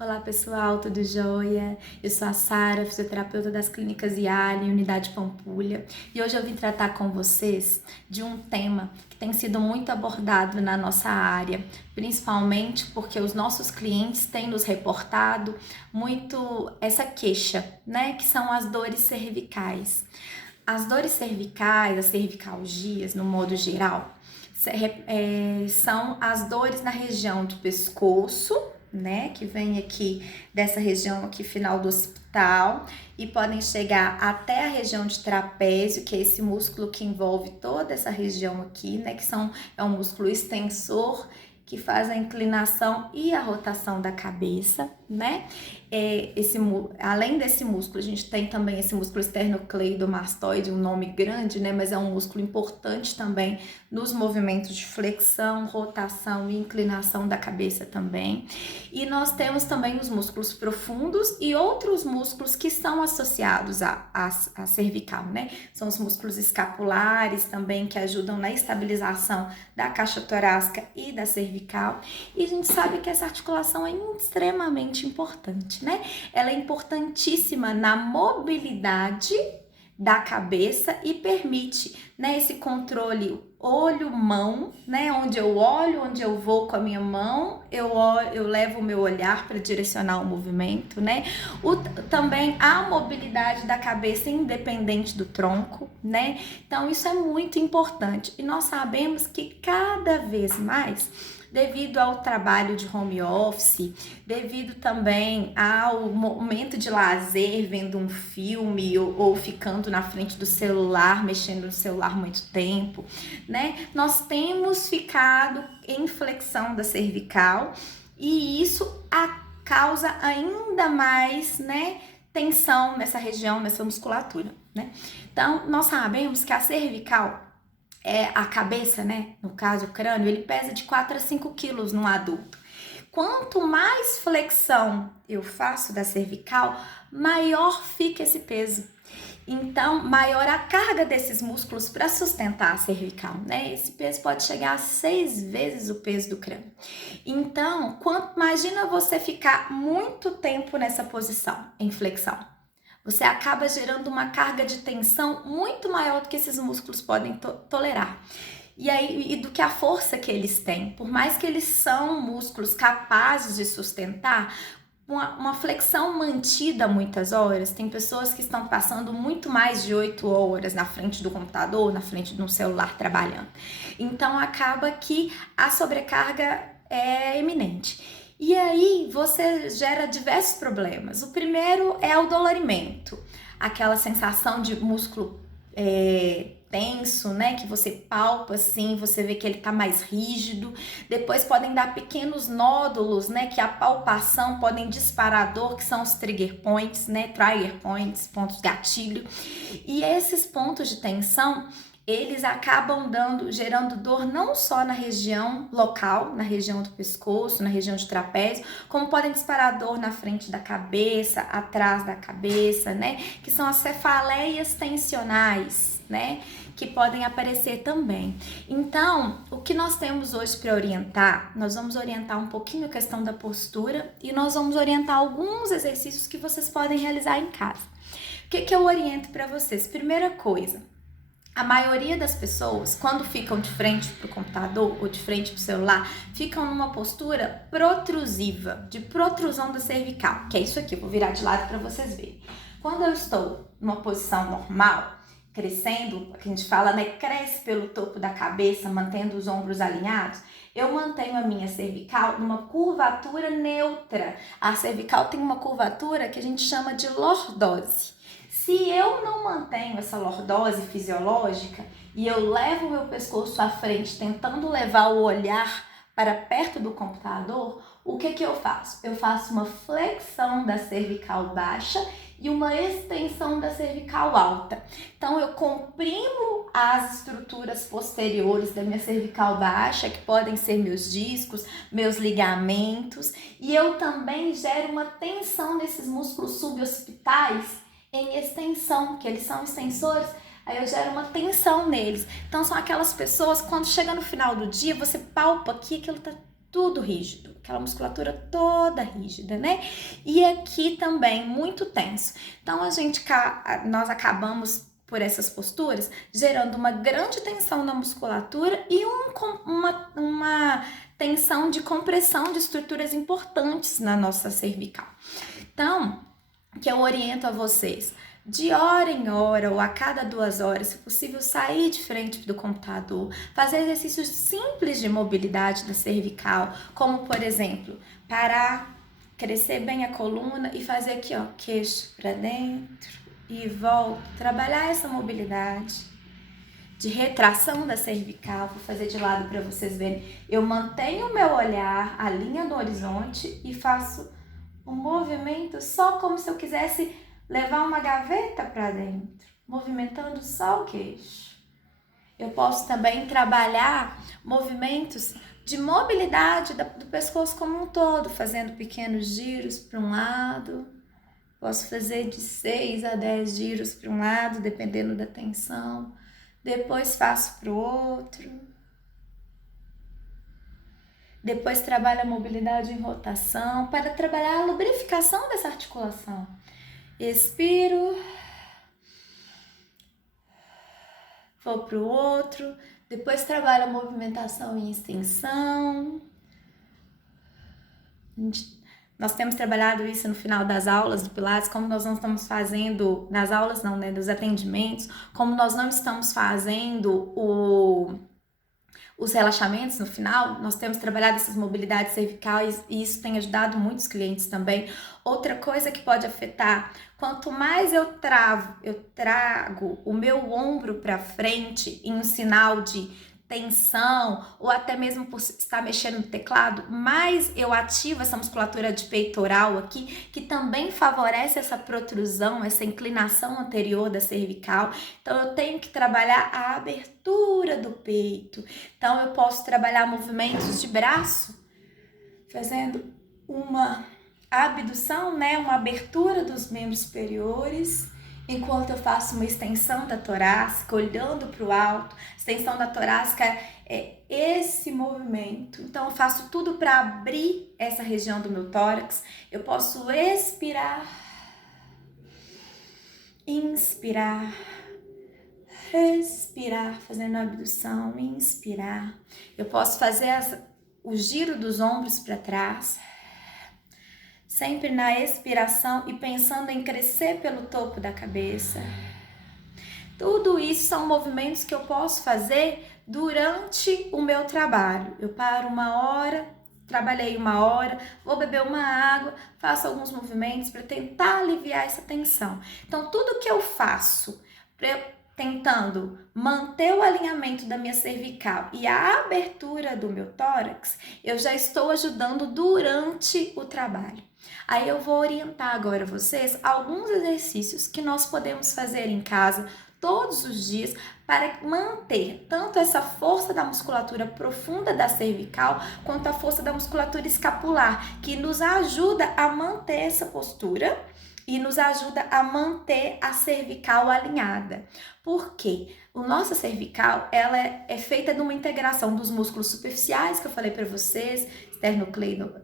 Olá pessoal, tudo jóia? Eu sou a Sara, fisioterapeuta das clínicas IALI, Unidade Pampulha, e hoje eu vim tratar com vocês de um tema que tem sido muito abordado na nossa área, principalmente porque os nossos clientes têm nos reportado muito essa queixa, né? Que são as dores cervicais. As dores cervicais, as cervicalgias, no modo geral, são as dores na região do pescoço, né, que vem aqui dessa região aqui final do occipital e podem chegar até a região de trapézio, que é esse músculo que envolve toda essa região aqui, né, é um músculo extensor que faz a inclinação e a rotação da cabeça, né? Além desse músculo, a gente tem também esse músculo esternocleidomastoide, um nome grande, né? Mas é um músculo importante também nos movimentos de flexão, rotação e inclinação da cabeça também. E nós temos também os músculos profundos e outros músculos que são associados à cervical, né? São os músculos escapulares também, que ajudam na estabilização da caixa torácica e da cervical. E a gente sabe que essa articulação é extremamente importante, né? Ela é importantíssima na mobilidade da cabeça e permite, né, esse controle olho-mão, né, onde eu olho, onde eu vou com a minha mão, eu levo o meu olhar para direcionar o movimento, né? Também a mobilidade da cabeça independente do tronco, né? Então isso é muito importante e nós sabemos que cada vez mais, devido ao trabalho de home office, devido também ao momento de lazer, vendo um filme ou ficando na frente do celular, mexendo no celular muito tempo, né? Nós temos ficado em flexão da cervical e isso causa ainda mais, né, tensão nessa região, nessa musculatura, né? Então, nós sabemos que a cervical a cabeça, né, no caso o crânio, ele pesa de 4 a 5 quilos num adulto. Quanto mais flexão eu faço da cervical, maior fica esse peso. Então, maior a carga desses músculos para sustentar a cervical, né? Esse peso pode chegar a 6 vezes o peso do crânio. Então, imagina você ficar muito tempo nessa posição, em flexão. Você acaba gerando uma carga de tensão muito maior do que esses músculos podem tolerar. E do que a força que eles têm. Por mais que eles são músculos capazes de sustentar, uma flexão mantida muitas horas, tem pessoas que estão passando muito mais de 8 horas na frente do computador, na frente de um celular trabalhando. Então acaba que a sobrecarga é eminente. E aí você gera diversos problemas. O primeiro é o dolorimento, aquela sensação de músculo tenso, né? Que você palpa assim, você vê que ele tá mais rígido. Depois podem dar pequenos nódulos, né? Que a palpação podem disparar dor, que são os trigger points, né? Trigger points, pontos gatilho. E esses pontos de tensão, eles acabam gerando dor não só na região local, na região do pescoço, na região de trapézio, como podem disparar dor na frente da cabeça, atrás da cabeça, né? Que são as cefaleias tensionais, né? Que podem aparecer também. Então, o que nós temos hoje para orientar, nós vamos orientar um pouquinho a questão da postura e nós vamos orientar alguns exercícios que vocês podem realizar em casa. O que eu oriento para vocês? Primeira coisa, a maioria das pessoas, quando ficam de frente para o computador ou de frente para o celular, ficam numa postura protrusiva, de protrusão da cervical, que é isso aqui, vou virar de lado para vocês verem. Quando eu estou numa posição normal, crescendo, que a gente fala, né, cresce pelo topo da cabeça, mantendo os ombros alinhados, eu mantenho a minha cervical numa curvatura neutra. A cervical tem uma curvatura que a gente chama de lordose. Se eu não mantenho essa lordose fisiológica e eu levo o meu pescoço à frente, tentando levar o olhar para perto do computador, o que eu faço? Eu faço uma flexão da cervical baixa e uma extensão da cervical alta. Então, eu comprimo as estruturas posteriores da minha cervical baixa, que podem ser meus discos, meus ligamentos, e eu também gero uma tensão nesses músculos suboccipitais em extensão, que eles são extensores, aí eu gero uma tensão neles. Então são aquelas pessoas, quando chega no final do dia, você palpa aqui, aquilo tá tudo rígido, aquela musculatura toda rígida, né? E aqui também muito tenso. Então nós acabamos por essas posturas gerando uma grande tensão na musculatura e uma tensão de compressão de estruturas importantes na nossa cervical. Então, que eu oriento a vocês, de hora em hora ou a cada 2 horas, se possível, sair de frente do computador, fazer exercícios simples de mobilidade da cervical, como, por exemplo, parar, crescer bem a coluna e fazer aqui, ó, queixo para dentro e volta, trabalhar essa mobilidade de retração da cervical. Vou fazer de lado para vocês verem. Eu mantenho o meu olhar, a linha do horizonte e faço um movimento só como se eu quisesse levar uma gaveta para dentro, movimentando só o queixo. Eu posso também trabalhar movimentos de mobilidade do pescoço como um todo, fazendo pequenos giros para um lado. Posso fazer de 6 a 10 giros para um lado, dependendo da tensão. Depois faço para o outro. Depois trabalho a mobilidade em rotação para trabalhar a lubrificação dessa articulação. Expiro, vou para o outro, depois trabalho a movimentação em extensão. Nós temos trabalhado isso no final das aulas do Pilates, como nós não estamos fazendo, nas aulas não, né, dos atendimentos, como nós não estamos fazendo os relaxamentos no final, nós temos trabalhado essas mobilidades cervicais e isso tem ajudado muitos clientes também. Outra coisa que pode afetar, quanto mais eu trago o meu ombro para frente em um sinal de tensão ou até mesmo por estar mexendo no teclado, mais eu ativo essa musculatura de peitoral aqui, que também favorece essa protrusão, essa inclinação anterior da cervical. Então eu tenho que trabalhar a abertura do peito. Então eu posso trabalhar movimentos de braço, fazendo uma abdução, né, uma abertura dos membros superiores, enquanto eu faço uma extensão da torácica, olhando para o alto. Extensão da torácica é esse movimento. Então eu faço tudo para abrir essa região do meu tórax. Eu posso expirar, inspirar, respirar, fazendo a abdução, inspirar. Eu posso fazer o giro dos ombros para trás, sempre na expiração e pensando em crescer pelo topo da cabeça. Tudo isso são movimentos que eu posso fazer durante o meu trabalho. Eu paro 1 hora, trabalhei 1 hora, vou beber uma água, faço alguns movimentos para tentar aliviar essa tensão. Então, tudo que eu faço tentando manter o alinhamento da minha cervical e a abertura do meu tórax, eu já estou ajudando durante o trabalho. Aí eu vou orientar agora vocês alguns exercícios que nós podemos fazer em casa todos os dias para manter tanto essa força da musculatura profunda da cervical quanto a força da musculatura escapular, que nos ajuda a manter essa postura e nos ajuda a manter a cervical alinhada. Por quê? A nossa cervical, ela é feita de uma integração dos músculos superficiais que eu falei para vocês,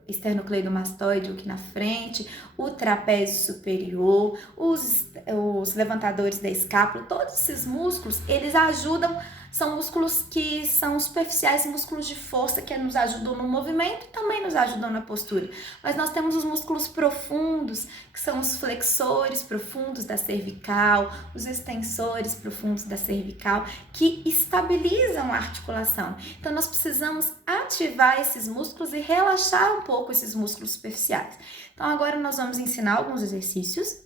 esternocleidomastoide aqui na frente, o trapézio superior, os levantadores da escápula, todos esses músculos, eles ajudam, são músculos que são superficiais, músculos de força que nos ajudam no movimento e também nos ajudam na postura. Mas nós temos os músculos profundos, que são os flexores profundos da cervical, os extensores profundos da cervical, que estabilizam a articulação. Então nós precisamos ativar esses músculos e relaxar um pouco esses músculos superficiais. Então agora nós vamos ensinar alguns exercícios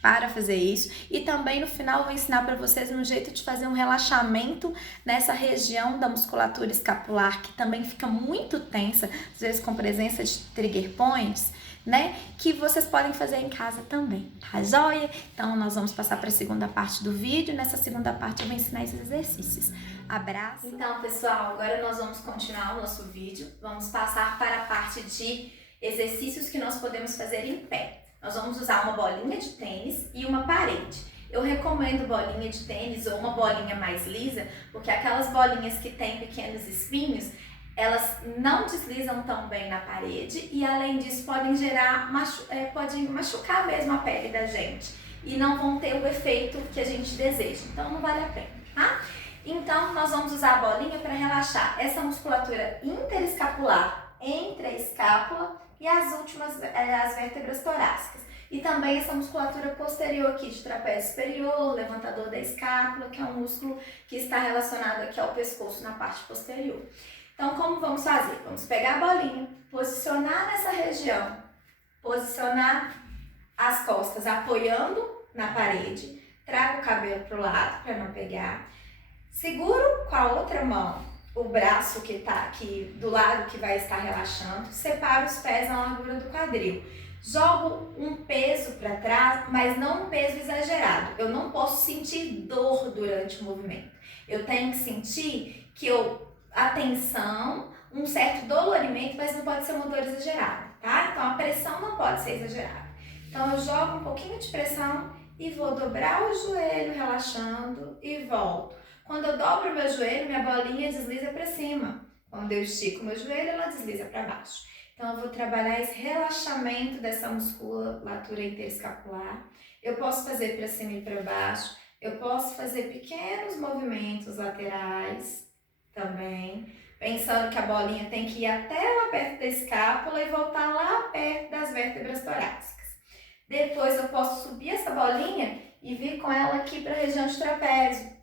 para fazer isso e também no final eu vou ensinar para vocês um jeito de fazer um relaxamento nessa região da musculatura escapular que também fica muito tensa, às vezes com presença de trigger points, né? Que vocês podem fazer em casa também, tá joia? Então nós vamos passar para a segunda parte do vídeo. Nessa segunda parte eu vou ensinar esses exercícios. Abraço! Então pessoal, agora nós vamos continuar o nosso vídeo, vamos passar para a parte de exercícios que nós podemos fazer em pé. Nós vamos usar uma bolinha de tênis e uma parede. Eu recomendo bolinha de tênis ou uma bolinha mais lisa, porque aquelas bolinhas que têm pequenos espinhos, elas não deslizam tão bem na parede e, além disso, podem podem machucar mesmo a pele da gente e não vão ter o efeito que a gente deseja. Então, não vale a pena, tá? Então, nós vamos usar a bolinha para relaxar essa musculatura interescapular entre a escápula e as vértebras torácicas. E também essa musculatura posterior aqui de trapézio superior, levantador da escápula, que é um músculo que está relacionado aqui ao pescoço na parte posterior. Então, como vamos fazer? Vamos pegar a bolinha, posicionar nessa região, posicionar as costas apoiando na parede, trago o cabelo para o lado para não pegar, seguro com a outra mão o braço que está aqui do lado que vai estar relaxando, separo os pés na largura do quadril. Jogo um peso para trás, mas não um peso exagerado. Eu não posso sentir dor durante o movimento. Eu tenho que sentir a tensão, um certo dolorimento, mas não pode ser uma dor exagerada, tá? Então a pressão não pode ser exagerada. Então eu jogo um pouquinho de pressão e vou dobrar o joelho relaxando e volto. Quando eu dobro o meu joelho, minha bolinha desliza para cima. Quando eu estico o meu joelho, ela desliza para baixo. Então eu vou trabalhar esse relaxamento dessa musculatura interescapular. Eu posso fazer para cima e para baixo. Eu posso fazer pequenos movimentos laterais também, pensando que a bolinha tem que ir até lá perto da escápula e voltar lá perto das vértebras torácicas. Depois eu posso subir essa bolinha e vir com ela aqui para a região de trapézio.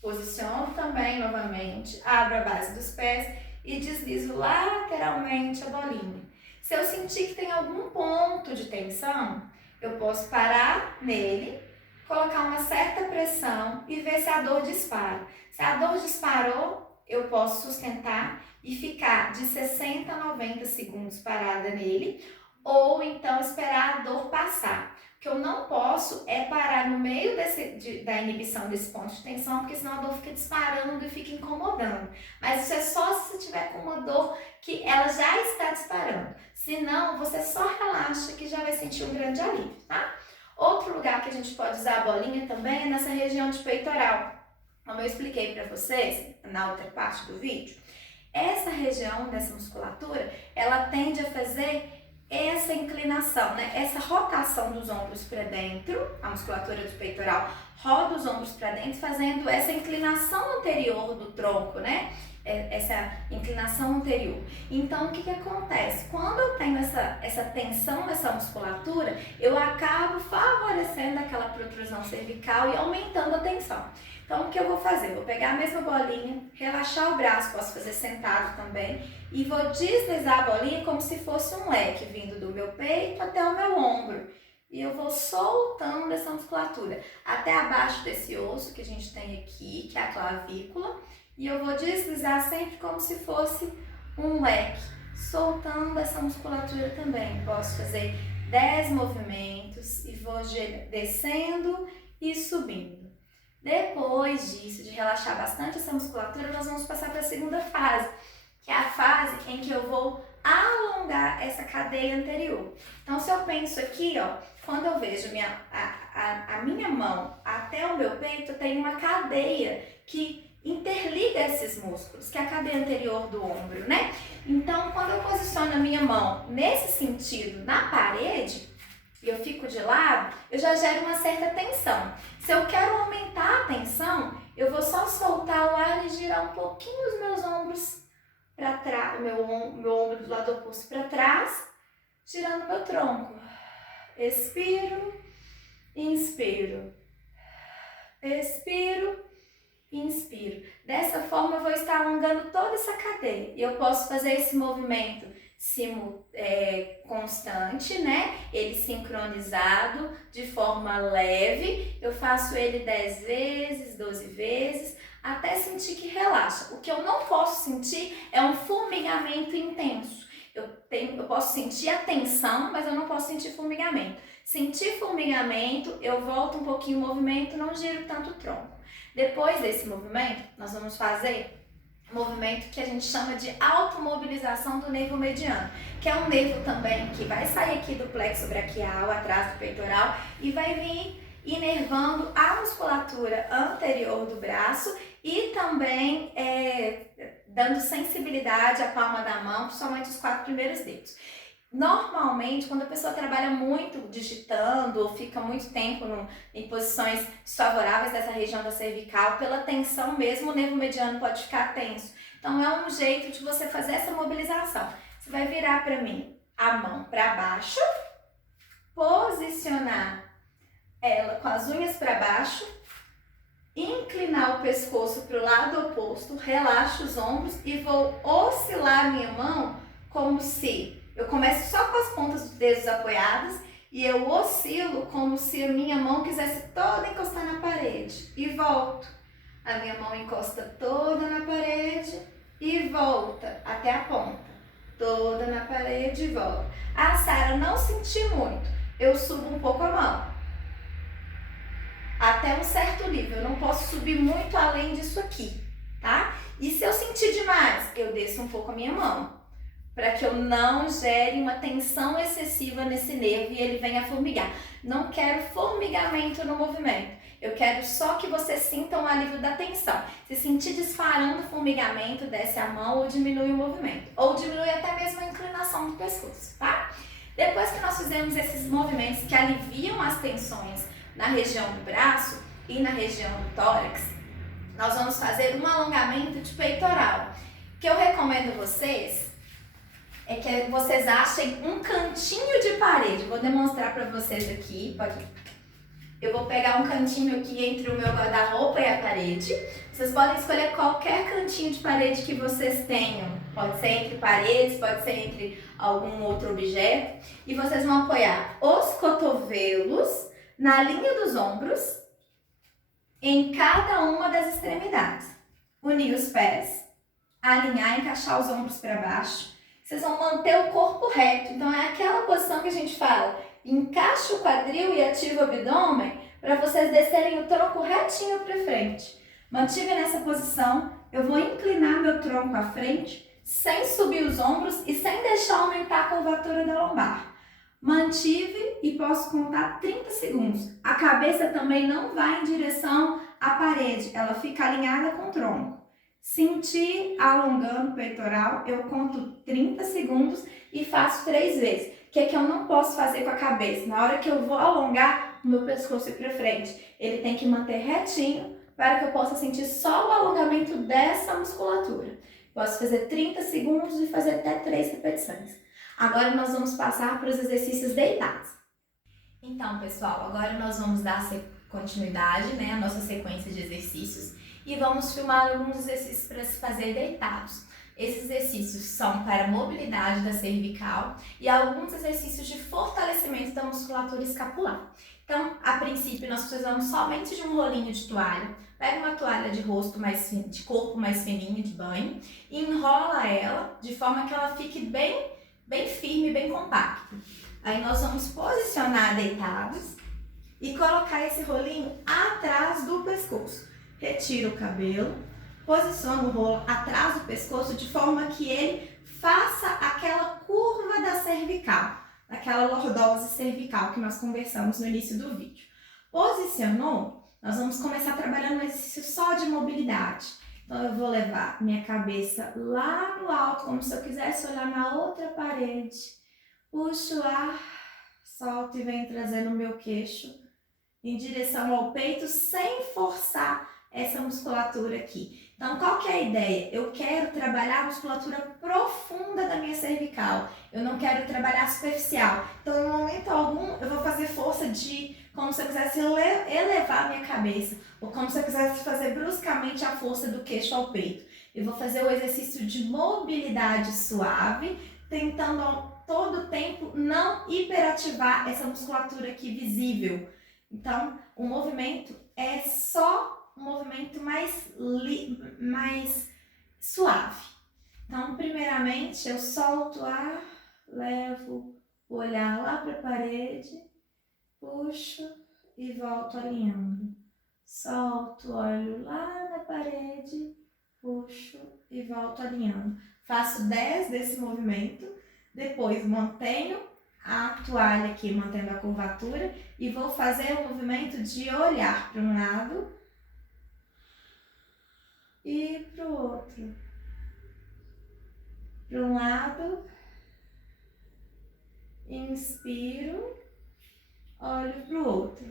Posiciono também novamente, abro a base dos pés e deslizo lateralmente a bolinha. Se eu sentir que tem algum ponto de tensão, eu posso parar nele, colocar uma certa pressão e ver se a dor dispara. Se a dor disparou, eu posso sustentar e ficar de 60 a 90 segundos parada nele, ou então esperar a dor passar. O que eu não posso é parar no meio da inibição desse ponto de tensão, porque senão a dor fica disparando e fica incomodando. Mas isso é só se você tiver com uma dor que ela já está disparando. Se não, você só relaxa que já vai sentir um grande alívio, tá? Outro lugar que a gente pode usar a bolinha também é nessa região de peitoral. Como eu expliquei para vocês na outra parte do vídeo, essa região dessa musculatura, ela tende a fazer essa inclinação, né? Essa rotação dos ombros para dentro, a musculatura do peitoral roda os ombros para dentro, fazendo essa inclinação anterior do tronco, né? Essa inclinação anterior. Então, o que acontece? Quando eu tenho essa tensão nessa musculatura, eu acabo favorecendo aquela protrusão cervical e aumentando a tensão. Então, o que eu vou fazer? Vou pegar a mesma bolinha, relaxar o braço, posso fazer sentado também, e vou deslizar a bolinha como se fosse um leque, vindo do meu peito até o meu ombro. E eu vou soltando essa musculatura até abaixo desse osso que a gente tem aqui, que é a clavícula, e eu vou deslizar sempre como se fosse um leque, soltando essa musculatura também. Posso fazer 10 movimentos e vou descendo e subindo. Depois disso, de relaxar bastante essa musculatura, nós vamos passar para a segunda fase, que é a fase em que eu vou alongar essa cadeia anterior. Então, se eu penso aqui, ó, quando eu vejo a minha mão até o meu peito, tem uma cadeia que interliga esses músculos, que é a cadeia anterior do ombro, né? Então, quando eu posiciono a minha mão nesse sentido na parede, e eu fico de lado, eu já gero uma certa tensão. Se eu quero aumentar a tensão, eu vou só soltar o ar e girar um pouquinho os meus ombros para trás, meu ombro do lado oposto para trás, girando meu tronco. Expiro, inspiro. Expiro, inspiro. Dessa forma eu vou estar alongando toda essa cadeia. E eu posso fazer esse movimento constante, né? Ele sincronizado, de forma leve. Eu faço ele 10 vezes, 12 vezes, até sentir que relaxa. O que eu não posso sentir é um formigamento intenso. Eu posso sentir a tensão, mas eu não posso sentir formigamento. Sentir formigamento, eu volto um pouquinho o movimento, não giro tanto o tronco. Depois desse movimento, nós vamos fazer um movimento que a gente chama de automobilização do nervo mediano, que é um nervo também que vai sair aqui do plexo braquial, atrás do peitoral, e vai vir inervando a musculatura anterior do braço e também dando sensibilidade à palma da mão, principalmente os 4 primeiros dedos. Normalmente, quando a pessoa trabalha muito digitando ou fica muito tempo em posições desfavoráveis dessa região da cervical, pela tensão mesmo, o nervo mediano pode ficar tenso. Então, é um jeito de você fazer essa mobilização. Você vai virar para mim a mão para baixo, posicionar ela com as unhas para baixo, inclinar o pescoço para o lado oposto, relaxo os ombros e vou oscilar minha mão como se eu começo só com as pontas dos dedos apoiadas e eu oscilo como se a minha mão quisesse toda encostar na parede e volto. A minha mão encosta toda na parede e volta até a ponta. Toda na parede e volta. Ah, Sara, não senti muito. Eu subo um pouco a mão. Até um certo nível. Eu não posso subir muito além disso aqui, tá? E se eu sentir demais, eu desço um pouco a minha mão, para que eu não gere uma tensão excessiva nesse nervo e ele venha formigar. Não quero formigamento no movimento. Eu quero só que você sinta um alívio da tensão. Se sentir disparando formigamento, desce a mão ou diminui o movimento. Ou diminui até mesmo a inclinação do pescoço, tá? Depois que nós fizemos esses movimentos que aliviam as tensões na região do braço e na região do tórax, nós vamos fazer um alongamento de peitoral. O que eu recomendo vocês é que vocês achem um cantinho de parede. Vou demonstrar para vocês aqui. Eu vou pegar um cantinho aqui entre o meu guarda-roupa e a parede. Vocês podem escolher qualquer cantinho de parede que vocês tenham. Pode ser entre paredes, pode ser entre algum outro objeto. E vocês vão apoiar os cotovelos na linha dos ombros, em cada uma das extremidades. Unir os pés, alinhar, encaixar os ombros para baixo. Vocês vão manter o corpo reto. Então é aquela posição que a gente fala, encaixa o quadril e ativa o abdômen para vocês descerem o tronco retinho para frente. Mantive nessa posição, eu vou inclinar meu tronco à frente, sem subir os ombros e sem deixar aumentar a curvatura da lombar. Mantive e posso contar 30 segundos. A cabeça também não vai em direção à parede, ela fica alinhada com o tronco. Senti alongando o peitoral, eu conto 30 segundos e faço 3 vezes. O que é que eu não posso fazer com a cabeça? Na hora que eu vou alongar, o meu pescoço ir para frente, ele tem que manter retinho para que eu possa sentir só o alongamento dessa musculatura. Posso fazer 30 segundos e fazer até 3 repetições. Agora nós vamos passar para os exercícios deitados. Então, pessoal, agora nós vamos dar continuidade, né, à nossa sequência de exercícios e vamos filmar alguns exercícios para se fazer deitados. Esses exercícios são para mobilidade da cervical e alguns exercícios de fortalecimento da musculatura escapular. Então, a princípio, nós precisamos somente de um rolinho de toalha. Pega uma toalha de rosto de corpo mais fininho, de banho, e enrola ela de forma que ela fique bem firme, bem compacta. Aí nós vamos posicionar deitados e colocar esse rolinho atrás do pescoço. Retira o cabelo, posiciona o rolo atrás do pescoço de forma que ele faça aquela curva da cervical, aquela lordose cervical que nós conversamos no início do vídeo. Posicionou, nós vamos começar trabalhando um exercício só de mobilidade. Então eu vou levar minha cabeça lá no alto, como se eu quisesse olhar na outra parede. Puxo o ar, solto e venho trazendo o meu queixo em direção ao peito sem forçar essa musculatura aqui. Então, qual que é a ideia? Eu quero trabalhar a musculatura profunda da minha cervical. Eu não quero trabalhar superficial. Então, em momento algum, eu vou fazer força como se eu quisesse elevar a minha cabeça. Ou como se eu quisesse fazer bruscamente a força do queixo ao peito. Eu vou fazer o exercício de mobilidade suave, tentando todo o tempo não hiperativar essa musculatura aqui visível. Então, o movimento é só um movimento mais suave. Então, primeiramente, eu solto o ar, levo o olhar lá para a parede, puxo e volto alinhando. Solto, olho lá na parede, puxo e volto alinhando. Faço 10 desse movimento, depois mantenho a toalha aqui, mantendo a curvatura, e vou fazer o movimento de olhar para um lado e para o outro. para um lado, inspiro, olho para o outro.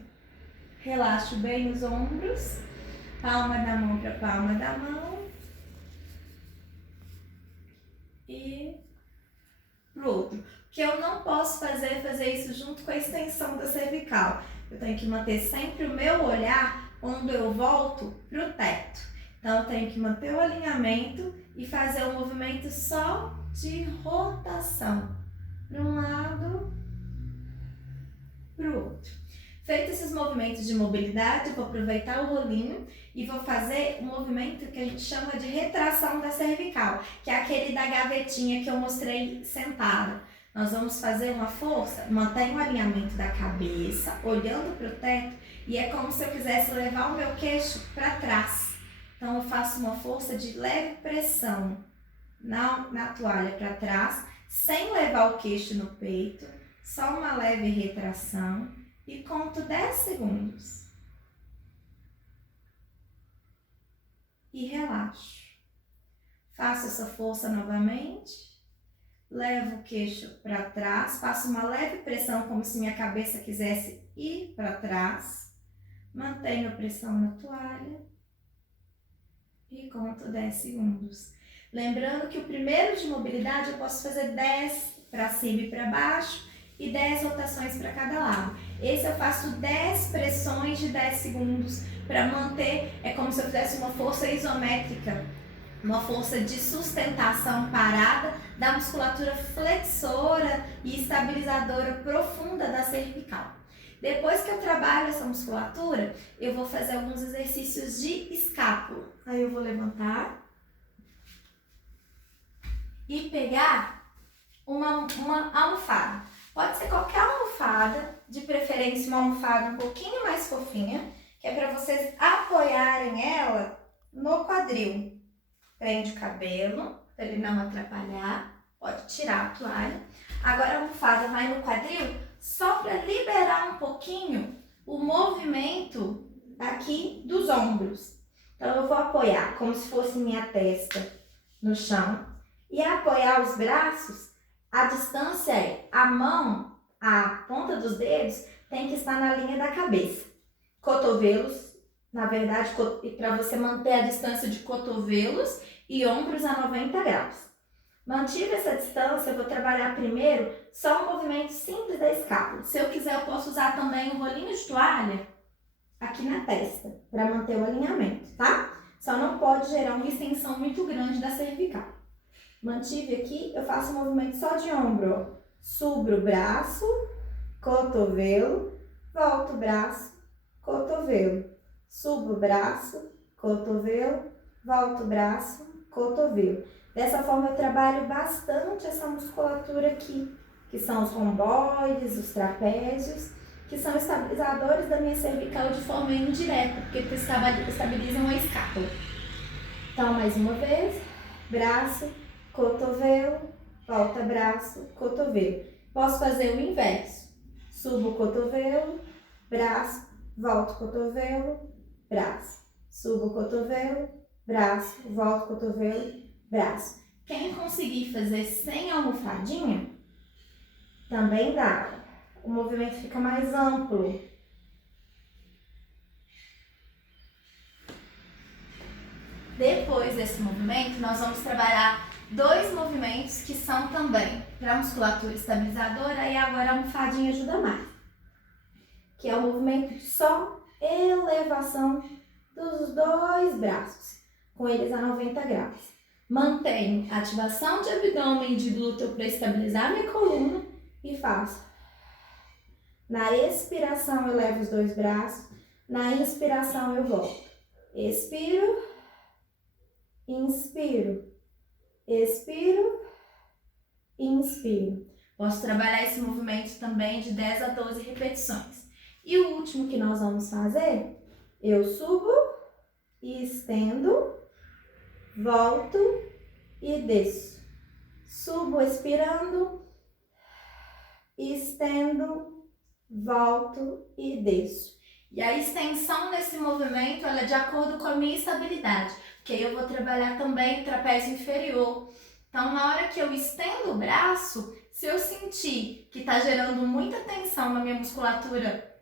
Relaxo bem os ombros, palma da mão para palma da mão e para o outro. O que eu não posso fazer é fazer isso junto com a extensão da cervical. Eu tenho que manter sempre o meu olhar quando eu volto para o teto. Então, eu tenho que manter o alinhamento e fazer um movimento só de rotação. Para um lado, para o outro. Feito esses movimentos de mobilidade, eu vou aproveitar o rolinho e vou fazer um movimento que a gente chama de retração da cervical, que é aquele da gavetinha que eu mostrei sentada. Nós vamos fazer uma força, mantenho o alinhamento da cabeça, olhando para o teto, e é como se eu quisesse levar o meu queixo para trás. Então, eu faço uma força de leve pressão na toalha para trás, sem levar o queixo no peito, só uma leve retração e conto 10 segundos. E relaxo. Faço essa força novamente, levo o queixo para trás, faço uma leve pressão como se minha cabeça quisesse ir para trás, mantenho a pressão na toalha e conto 10 segundos. Lembrando que o primeiro de mobilidade eu posso fazer 10 para cima e para baixo e 10 rotações para cada lado. Esse eu faço 10 pressões de 10 segundos para manter, é como se eu fizesse uma força isométrica, uma força de sustentação parada da musculatura flexora e estabilizadora profunda da cervical. Depois que eu trabalho essa musculatura, eu vou fazer alguns exercícios de escápula. Aí eu vou levantar e pegar uma almofada. Pode ser qualquer almofada, de preferência uma almofada um pouquinho mais fofinha, que é para vocês apoiarem ela no quadril. Prende o cabelo, para ele não atrapalhar, pode tirar a toalha. Agora a almofada vai no quadril, só para liberar um pouquinho o movimento aqui dos ombros. Então eu vou apoiar como se fosse minha testa no chão e apoiar os braços. A distância é a mão, a ponta dos dedos tem que estar na linha da cabeça. Cotovelos, na verdade, para você manter a distância de cotovelos e ombros a 90 graus. Mantive essa distância, eu vou trabalhar primeiro só um movimento simples da escápula. Se eu quiser, eu posso usar também um rolinho de toalha aqui na testa, para manter o alinhamento, tá? Só não pode gerar uma extensão muito grande da cervical. Mantive aqui, eu faço um movimento só de ombro, ó. Subo o braço, cotovelo, volto o braço, cotovelo. Subo o braço, cotovelo, volto o braço, cotovelo. Dessa forma eu trabalho bastante essa musculatura aqui, que são os romboides, os trapézios, que são estabilizadores da minha cervical de forma indireta, porque estabilizam a escápula. Então, mais uma vez, braço, cotovelo, volta braço, cotovelo. Posso fazer o inverso. Subo o cotovelo, braço, volto cotovelo, braço. Subo o cotovelo, braço, volto cotovelo, braço. Quem conseguir fazer sem almofadinha, também dá. O movimento fica mais amplo. Depois desse movimento, nós vamos trabalhar 2 movimentos que são também para a musculatura estabilizadora e agora a almofadinha ajuda mais. Que é o movimento de só elevação dos 2 braços, com eles a 90 graus. Mantenho ativação de abdômen e de glúteo para estabilizar minha coluna e faço. Na expiração eu levo os 2 braços, na inspiração eu volto. Expiro, inspiro, expiro, inspiro. Posso trabalhar esse movimento também de 10 a 12 repetições. E o último que nós vamos fazer, eu subo e estendo, volto e desço. Subo expirando, estendo, volto e desço. E a extensão desse movimento ela é de acordo com a minha estabilidade, porque aí eu vou trabalhar também o trapézio inferior, Então, na hora que eu estendo o braço, se eu sentir que está gerando muita tensão na minha musculatura,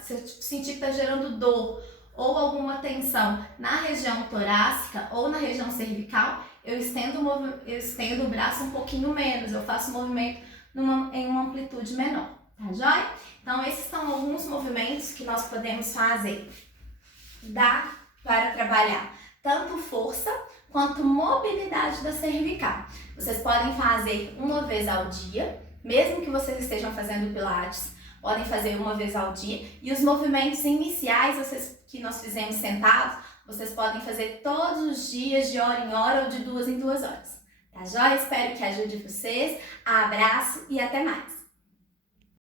se eu sentir que está gerando dor ou alguma tensão na região torácica ou na região cervical, eu estendo o braço um pouquinho menos, eu faço o movimento em uma amplitude menor, tá joia? Então, esses são alguns movimentos que nós podemos fazer. Dá para trabalhar tanto força quanto mobilidade da cervical. Vocês podem fazer uma vez ao dia, mesmo que vocês estejam fazendo pilates, podem fazer uma vez ao dia. E os movimentos iniciais que nós fizemos sentados, vocês podem fazer todos os dias, de hora em hora ou de 2 em 2 horas. Tá joia? Espero que ajude vocês. Abraço e até mais!